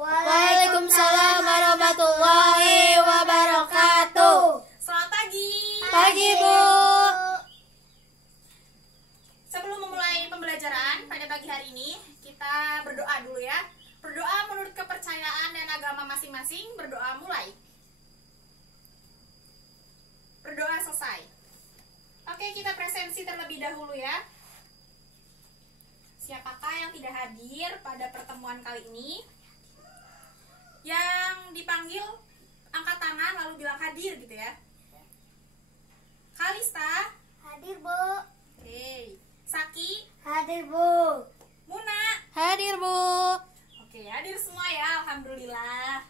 Waalaikumsalam warahmatullahi wabarakatuh. Selamat pagi. Pagi, Bu. Sebelum memulai pembelajaran pada pagi hari ini, kita berdoa dulu ya. Berdoa menurut kepercayaan dan agama masing-masing. Berdoa mulai. Berdoa selesai. Oke, kita presensi terlebih dahulu ya. Siapakah yang tidak hadir pada pertemuan kali ini? Yang dipanggil angkat tangan lalu bilang hadir gitu ya. Kalista Hadir, Bu. Oke. Saki, Hadir, Bu. Muna. Hadir, Bu. Oke, hadir semua ya, alhamdulillah.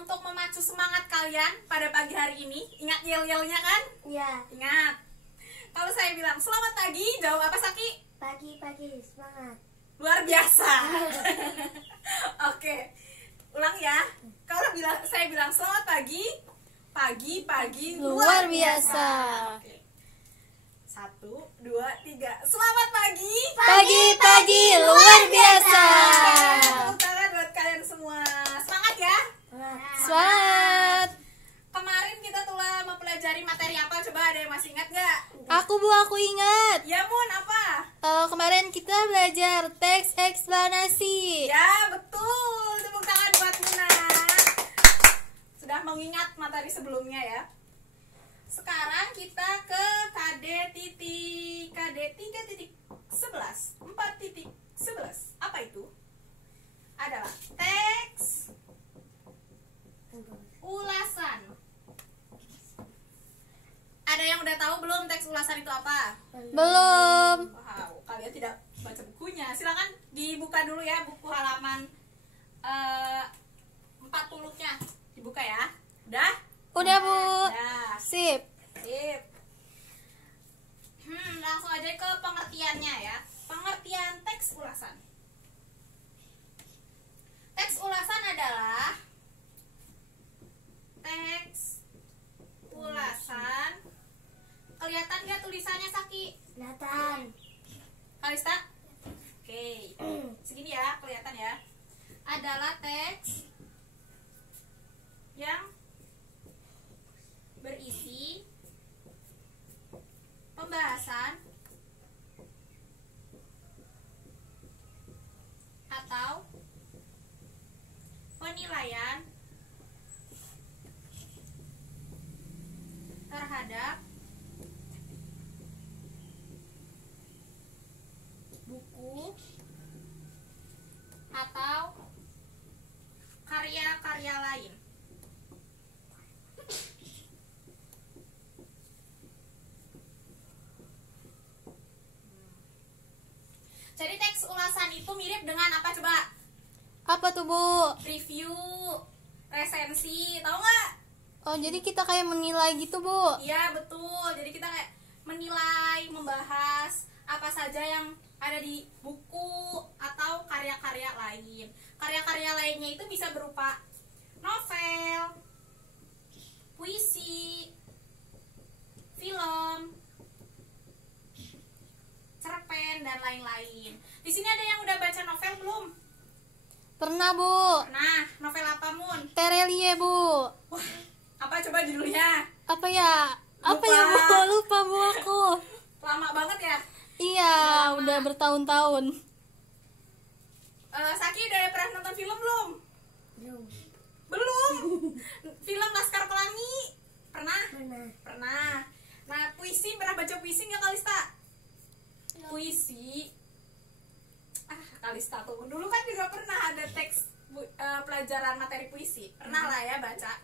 Untuk memacu semangat kalian pada pagi hari ini, ingat yel-yelnya kan? Ya, Ingat. Kalau saya bilang selamat pagi, jawab apa Saki? pagi-pagi semangat. Luar biasa. Oke, ulang ya. Kalau saya bilang selamat pagi, pagi Luar biasa. Oke. 1, 2, 3. Selamat pagi. Pagi-pagi luar biasa. Tepuk tangan buat kalian semua. Semangat ya. Semangat. Semangat. Kemarin kita telah mempelajari materi apa? Coba ada yang masih ingat nggak? Aku, Bu, aku ingat. Ya Mun, apa? Kemarin kita belajar teks eksplanasi. Ya betul. Tepuk tangan buat Muna. Sudah mengingat materi sebelumnya ya. Sekarang kita ke KD 3.11. 4.11. Apa itu? Adalah teks ulasan. Ada yang udah tahu belum teks ulasan itu apa? Belum. Wow, kalian tidak baca bukunya. Silakan dibuka dulu ya buku halaman 40-nya. Dibuka ya. Udah? Udah, Bu. Udah. Sip. Sip. Langsung aja ke pengertiannya ya. Pengertian teks ulasan. Teks ulasan adalah teks ulasan. Kelihatan nggak tulisannya Saki? Kelihatan. Kalista? Oke. Segini ya, kelihatan ya. Adalah teks yang berisi pembahasan atau penilaian terhadap buku atau karya-karya lain. Jadi teks ulasan itu mirip dengan apa coba? Apa tuh, Bu? Review, resensi, tahu nggak? Oh, jadi kita kayak menilai gitu, Bu. Iya betul. Jadi kita kayak menilai, membahas apa saja yang ada di buku atau karya-karya lain. Karya-karya lainnya itu bisa berupa novel, puisi, film, cerpen dan lain-lain. Di sini ada yang udah baca novel belum? Pernah, Bu. Nah, novel apa Mun? Terelie, Bu. Wah, apa coba judulnya? Apa ya? Apa Lupa. ya, Bu? Lupa, Bu, aku. Lama banget ya. Iya, udah bertahun-tahun. Saki udah pernah nonton film belum? Belum. Belum. Film Laskar Pelangi pernah? Pernah. Pernah. Nah, puisi pernah baca puisi nggak Kalista? Puisi. Kalista tuh dulu kan juga pernah ada teks pelajaran materi puisi. Pernah lah ya baca.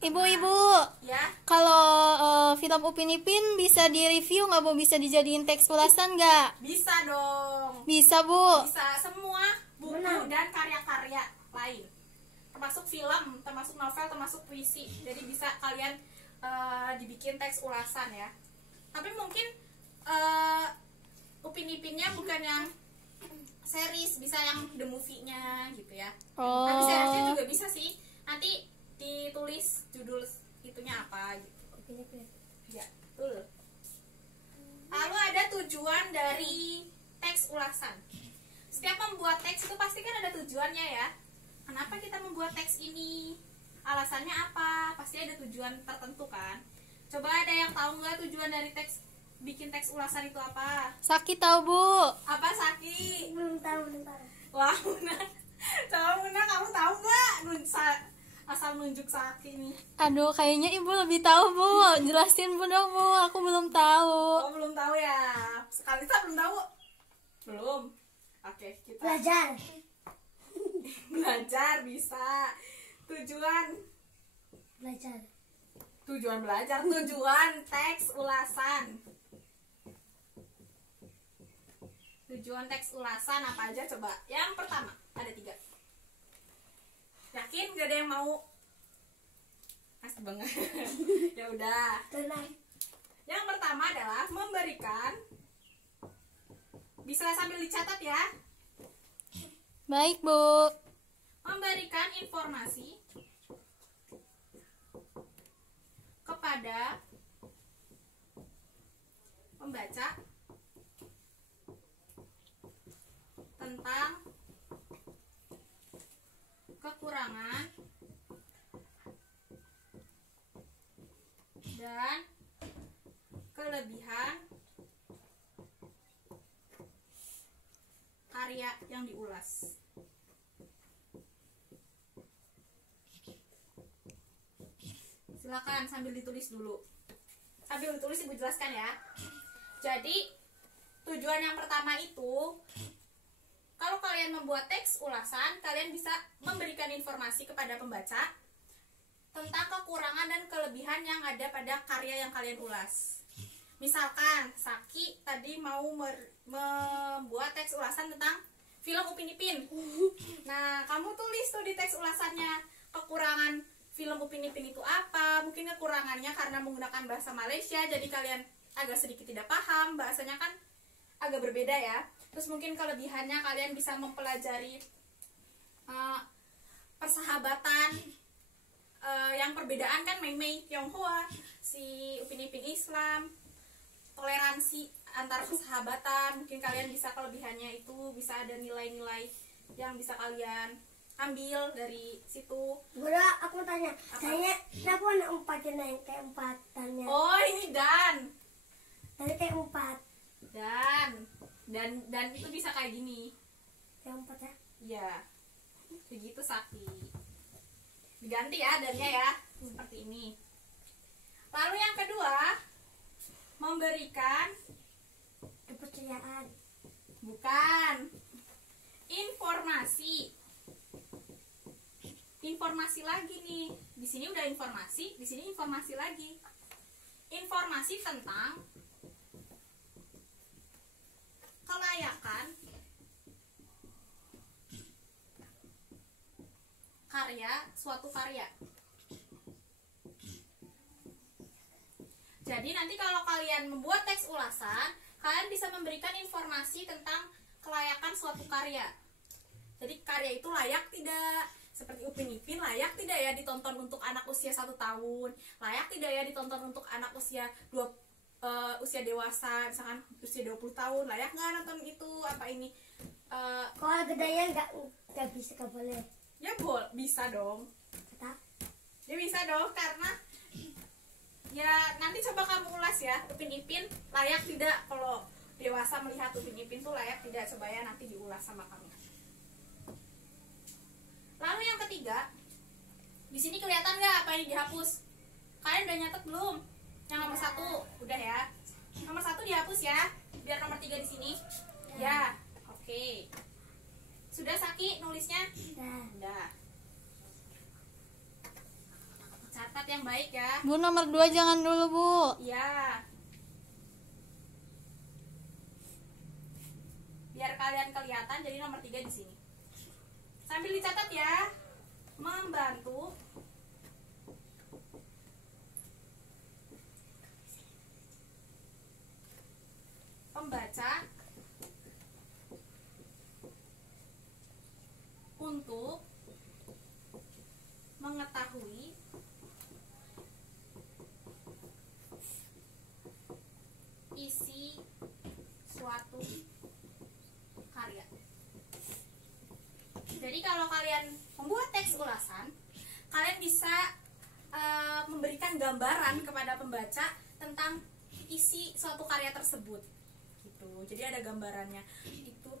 Ibu-ibu, Ya. kalau film Upin Ipin bisa direview nggak, Bu? Bisa dijadiin teks ulasan nggak? Bisa dong. Bisa, Bu. Bisa semua buku Benar. dan karya-karya lain. Termasuk film, termasuk novel, termasuk puisi. Jadi bisa kalian dibikin teks ulasan ya. Tapi mungkin Upin Ipinnya bukan yang series, bisa yang the movie-nya gitu ya. Tapi seriesnya juga bisa sih. Nanti ditulis judul itunya apa gitu. Ya, betul. Lalu ada tujuan dari teks ulasan. Setiap membuat teks itu pasti kan ada tujuannya ya. Kenapa kita membuat teks ini? Alasannya apa? Pasti ada tujuan tertentu kan. Coba ada yang tahu nggak tujuan dari teks, bikin teks ulasan itu apa? Saki tahu Bu. Apa Saki? Belum tahu, belum tahu. Wah, Muna. Coba Muna, kamu tahu nggak? Asal nunjuk Saki nih. Aduh, kayaknya Ibu lebih tahu Bu. Jelasin Bu dong Bu, aku belum tahu. Oh, belum tahu ya. Sekali belum tahu. Belum. Oke, kita Belajar. belajar bisa. Tujuan Belajar. belajar, tujuan teks ulasan. Tujuan teks ulasan apa aja coba? Yang pertama, ada 3. Yakin gak ada yang mau? Asli banget. Ya udah. Tenang. Yang pertama adalah memberikan. Bisa sambil dicatat ya. Baik Bu. Memberikan informasi kepada pembaca tentang kekurangan dan kelebihan karya yang diulas. Silakan sambil ditulis dulu. Sambil ditulis Ibu jelaskan ya. Jadi tujuan yang pertama itu, kalau kalian membuat teks ulasan, kalian bisa memberikan informasi kepada pembaca tentang kekurangan dan kelebihan yang ada pada karya yang kalian ulas. Misalkan Saki tadi mau membuat teks ulasan tentang film Upin Ipin. Nah, kamu tulis tuh di teks ulasannya kekurangan film Upin Ipin itu apa, mungkin kekurangannya karena menggunakan bahasa Malaysia, jadi kalian agak sedikit tidak paham, bahasanya kan agak berbeda ya. Terus mungkin kelebihannya kalian bisa mempelajari persahabatan, yang perbedaan kan Mei Mei Tionghoa, si Upin Ipin Islam, toleransi antar persahabatan, mungkin kalian bisa kelebihannya itu, bisa ada nilai-nilai yang bisa kalian ambil dari situ. Bro, aku tanya. Kayaknya kenapa warna 4 yang kayak 4-annya? Oh, ini dan Tadi kayak 4. dan itu bisa kayak gini. Kayak 4 ya? Iya. Begitu Sakti. Diganti ya dannya ya. Seperti ini. Lalu yang kedua, memberikan Kepercayaan. bukan informasi. Informasi lagi nih. Di sini udah informasi, di sini informasi lagi. Informasi tentang kelayakan karya, suatu karya. Jadi nanti kalau kalian membuat teks ulasan, kalian bisa memberikan informasi tentang kelayakan suatu karya. Jadi karya itu layak tidak? Seperti Upin Ipin, layak tidak ya ditonton untuk anak usia 1 tahun? Layak tidak ya ditonton untuk anak usia usia dewasa, misalkan usia 20 tahun? Layak nggak nonton itu? Apa ini? Kalau gedenya nggak bisa, nggak boleh. Ya bisa dong. Kata? Ya bisa dong, karena ya nanti coba kamu ulas ya, Upin Ipin layak tidak kalau dewasa melihat Upin Ipin tuh layak tidak, coba ya nanti diulas sama kamu. Lalu yang ketiga, di sini kelihatan nggak apa yang dihapus? Kalian udah nyatet belum? Yang nomor 1 udah ya. Nomor 1 dihapus ya, biar nomor 3 di sini. Ya, oke. Sudah Saki nulisnya? Nah, Udah. Catat yang baik ya. Bu, nomor 2 jangan dulu Bu. Iya. Biar kalian kelihatan, jadi nomor 3 di sini. Sambil dicatat ya. Membantu pembaca untuk mengetahui isi suatu karya. Jadi kalau kalian membuat teks ulasan, kalian bisa memberikan gambaran kepada pembaca tentang isi suatu karya tersebut gitu. Jadi ada gambarannya itu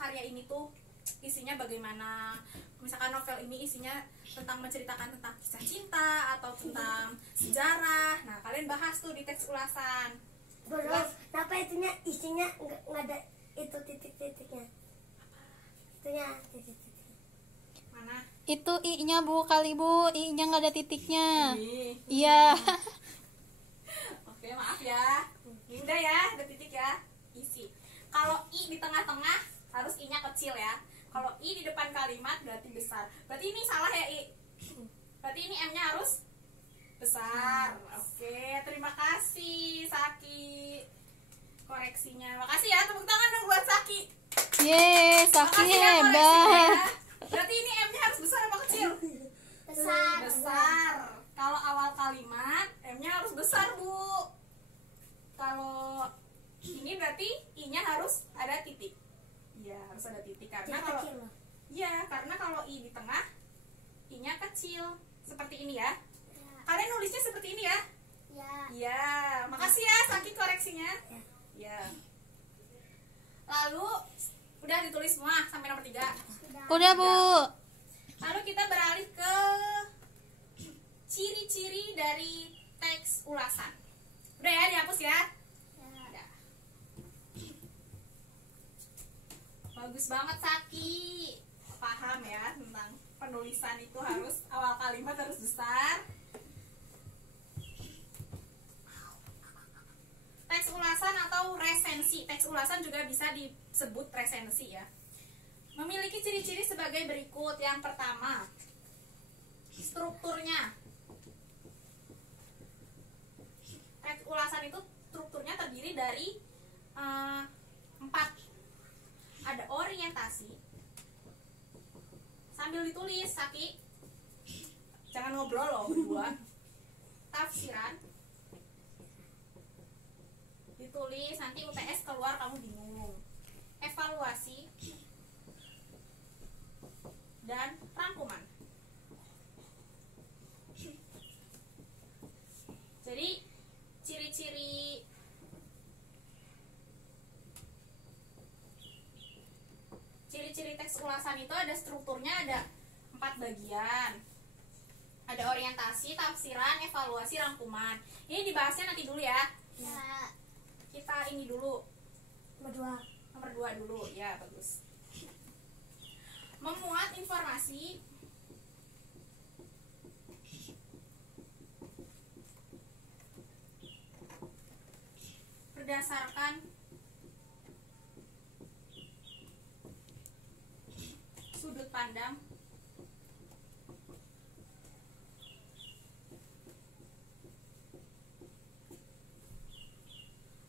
karya ini tuh isinya bagaimana. Misalkan novel ini isinya tentang menceritakan tentang kisah cinta atau tentang sejarah. Nah, kalian bahas tuh di teks ulasan. Terus kenapa isinya nggak ada itu titik-titiknya? Itunya titik-titik. Mana? Itu i-nya Bu kali Bu, i-nya nggak ada titiknya. Ini. Iya. Oke, maaf ya. Ini udah ya, ada titik ya. Isi. Kalau i di tengah-tengah harus i-nya kecil ya. Kalau i di depan kalimat berarti besar. Berarti ini salah ya, i. Berarti ini m-nya harus besar. Oke, terima kasih Saki koreksinya. Makasih ya, tepuk tangan dong buat Saki. Yeay, Saki Makasih ya koreksinya hebat. ya. Berarti ini m-nya harus besar apa kecil? Besar. Besar. Kalau awal kalimat m-nya harus besar, Bu. Kalau ini berarti i-nya harus ada titik. Iya, harus ada titik karena Jadi kalau kecil loh. iya, karena kalau i di tengah, i-nya kecil. Seperti ini ya. Ya. Kalian nulisnya seperti ini ya? Ya. Iya, makasih ya Saki koreksinya. Ya. Iya. Lalu udah ditulis semua sampai nomor 3. Udah Bu. Lalu kita beralih ke ciri-ciri dari teks ulasan. Udah ya, dihapus ya. Udah. Bagus banget Saki. Paham ya tentang penulisan itu harus awal kalimat harus besar. Teks ulasan atau resensi. Teks ulasan juga bisa disebut resensi ya. Memiliki ciri-ciri sebagai berikut. Yang pertama, strukturnya. Teks ulasan itu strukturnya terdiri dari 4. Ada orientasi. Sambil ditulis, Saki. Jangan ngobrol loh berdua. Tafsiran. Ditulis, nanti UTS keluar kamu bingung. Evaluasi. Dan rangkuman. Jadi ciri-ciri teks ulasan itu ada strukturnya, ada 4 bagian. Ada orientasi, tafsiran, evaluasi, rangkuman. Ini dibahasnya nanti dulu ya. Ya. Kita ini dulu. Nomor 2 dulu. Ya, bagus. Memuat informasi berdasarkan sudut pandang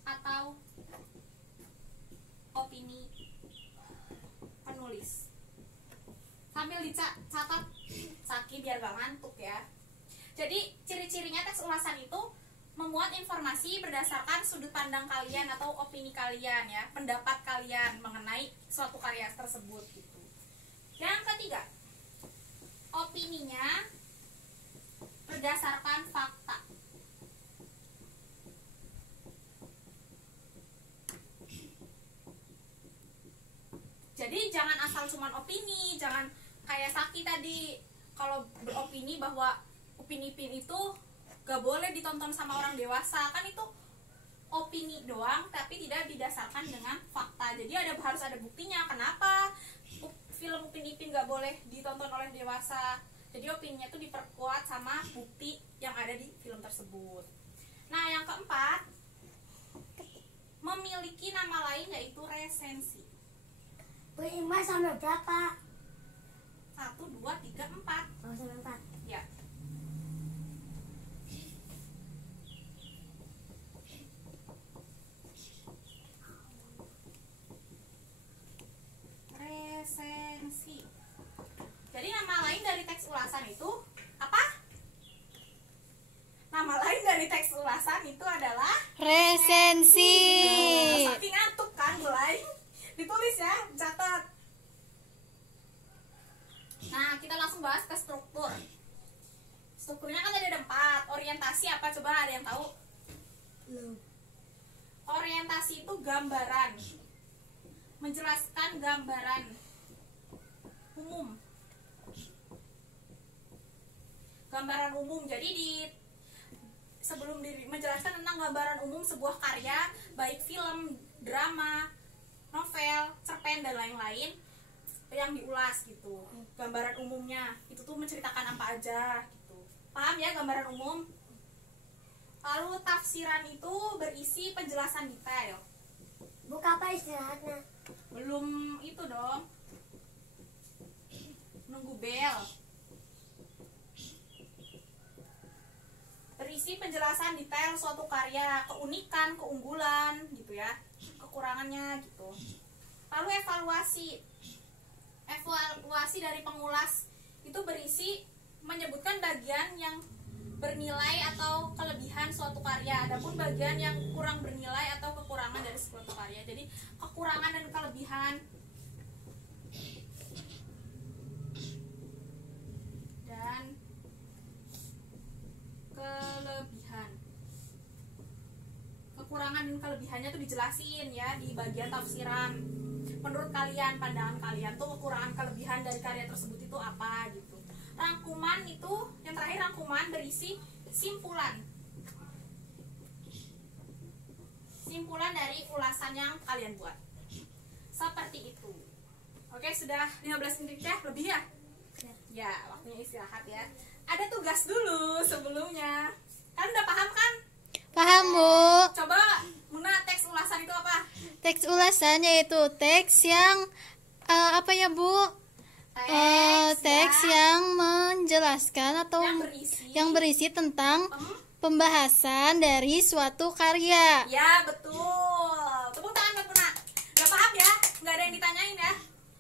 atau opini penulis. Sambil dicatat Saki biar gak ngantuk ya. Jadi ciri-cirinya teks ulasan itu memuat informasi berdasarkan sudut pandang kalian atau opini kalian ya, pendapat kalian mengenai suatu karya tersebut gitu. Yang ketiga, opininya berdasarkan fakta. Jadi jangan asal cuman opini, jangan kayak Saki tadi kalau beropini bahwa Upin Ipin itu gak boleh ditonton sama orang dewasa, kan itu opini doang tapi tidak didasarkan dengan fakta. Jadi harus ada buktinya kenapa film Upin Ipin gak boleh ditonton oleh dewasa. Jadi opininya itu diperkuat sama bukti yang ada di film tersebut. Nah, yang keempat, memiliki nama lain yaitu resensi. Berima sampai berapa? 1, 2, 3, 4. Oh, sampai 4. Ya. Resensi. Jadi nama lain dari teks ulasan itu apa? Nama lain dari teks ulasan itu adalah Resensi. Saking ngantuk kan mulai. Ditulis ya, catat. kita langsung bahas ke struktur. Strukturnya kan tadi ada 4. Orientasi apa? Coba ada yang tahu? Belum. Orientasi itu gambaran, menjelaskan gambaran umum. Gambaran umum. Jadi sebelum menjelaskan tentang gambaran umum sebuah karya, baik film, drama, novel, cerpen dan lain-lain, yang diulas gitu. Gambaran umumnya itu tuh menceritakan apa aja gitu. Paham ya gambaran umum? Lalu tafsiran itu berisi penjelasan detail. Buka apa istirahatnya? Belum itu dong. Nunggu bel. Berisi penjelasan detail suatu karya, keunikan, keunggulan gitu ya, kekurangannya gitu. Lalu evaluasi. Evaluasi dari pengulas itu berisi menyebutkan bagian yang bernilai atau kelebihan suatu karya, adapun bagian yang kurang bernilai atau kekurangan dari suatu karya. Jadi kekurangan dan kelebihan. Dan kelebihan. Kekurangan dan kelebihannya tuh dijelasin ya di bagian tafsiran. Menurut kalian, pandangan kalian tuh kekurangan kelebihan dari karya tersebut itu apa gitu. Rangkuman itu, yang terakhir rangkuman berisi simpulan. Simpulan dari ulasan yang kalian buat. Seperti itu. Oke, sudah 15 menit ya, lebih ya? Ya, waktunya istirahat ya. Ada tugas dulu sebelumnya. Kalian udah paham kan? Paham, Bu. Coba Muna, teks ulasan itu apa? Teks ulasannya itu teks yang apa ya, Bu? Teks yang menjelaskan atau yang berisi tentang pembahasan dari suatu karya. Ya, betul. Tepuk tangan buat Muna. Gak paham ya? Gak ada yang ditanyain ya?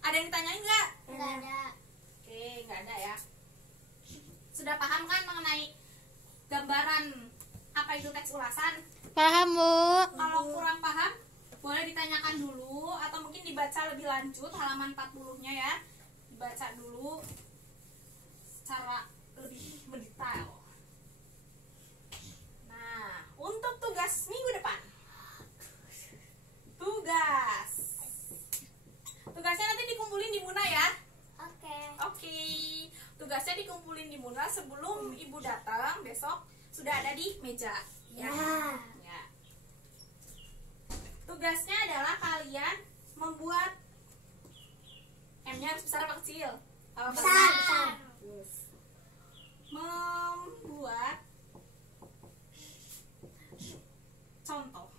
Ada yang ditanyain gak? Enggak ada. Oke, gak ada ya. Sudah paham kan mengenai gambaran apa itu teks ulasan? Paham, Bu? Kalau kurang paham, boleh ditanyakan dulu atau mungkin dibaca lebih lanjut halaman 40-nya ya. Dibaca dulu secara lebih mendetail. Nah, untuk tugas minggu depan. Tugasnya nanti dikumpulin di Muna ya. Oke. Tugasnya dikumpulin di Muna sebelum Ibu datang besok sudah ada di meja. Ya. Ya. Tugasnya adalah kalian membuat M-nya harus besar apa kecil? Besar. Membuat contoh.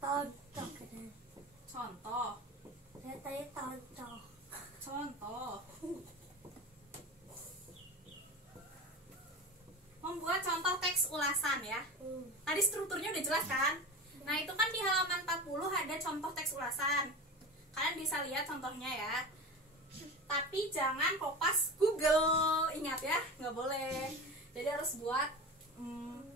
Tonton. Contoh. Saya tanya tonton. Contoh. Membuat contoh teks ulasan ya. Tadi strukturnya udah jelas kan? Nah, itu kan di halaman 40 ada contoh teks ulasan. Kalian bisa lihat contohnya ya. Tapi jangan kopas Google. Ingat ya, nggak boleh. Jadi harus buat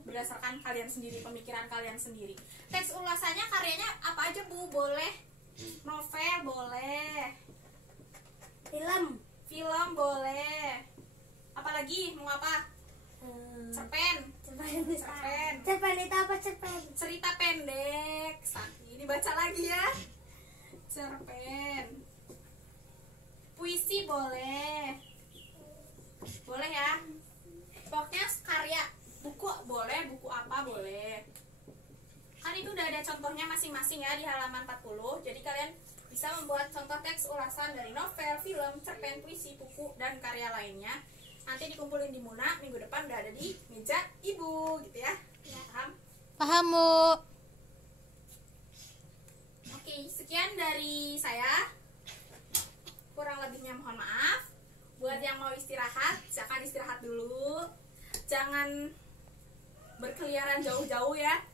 berdasarkan kalian sendiri, pemikiran kalian sendiri. Teks ulasannya karyanya apa aja, Bu? Boleh novel, boleh film boleh. Apalagi mau apa? Cerpen. Cerpen itu apa cerpen? Cerita pendek. Sakti, dibaca lagi ya. Cerpen. Puisi boleh. Boleh ya. Pokoknya karya, buku boleh, buku apa boleh. Kan itu udah ada contohnya masing-masing ya di halaman 40. Jadi kalian bisa membuat contoh teks ulasan dari novel, film, cerpen, puisi, buku, dan karya lainnya. Nanti dikumpulin di Muna, minggu depan udah ada di meja Ibu gitu ya. Paham? Paham, Bu. Oke, sekian dari saya. Kurang lebihnya mohon maaf. Buat yang mau istirahat, silakan istirahat dulu. Jangan berkeliaran jauh-jauh ya.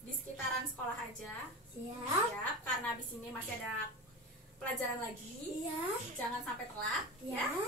Di sekitaran sekolah aja. Siap, karena abis ini masih ada pelajaran lagi. Iya. Jangan sampai telat Ya. ya.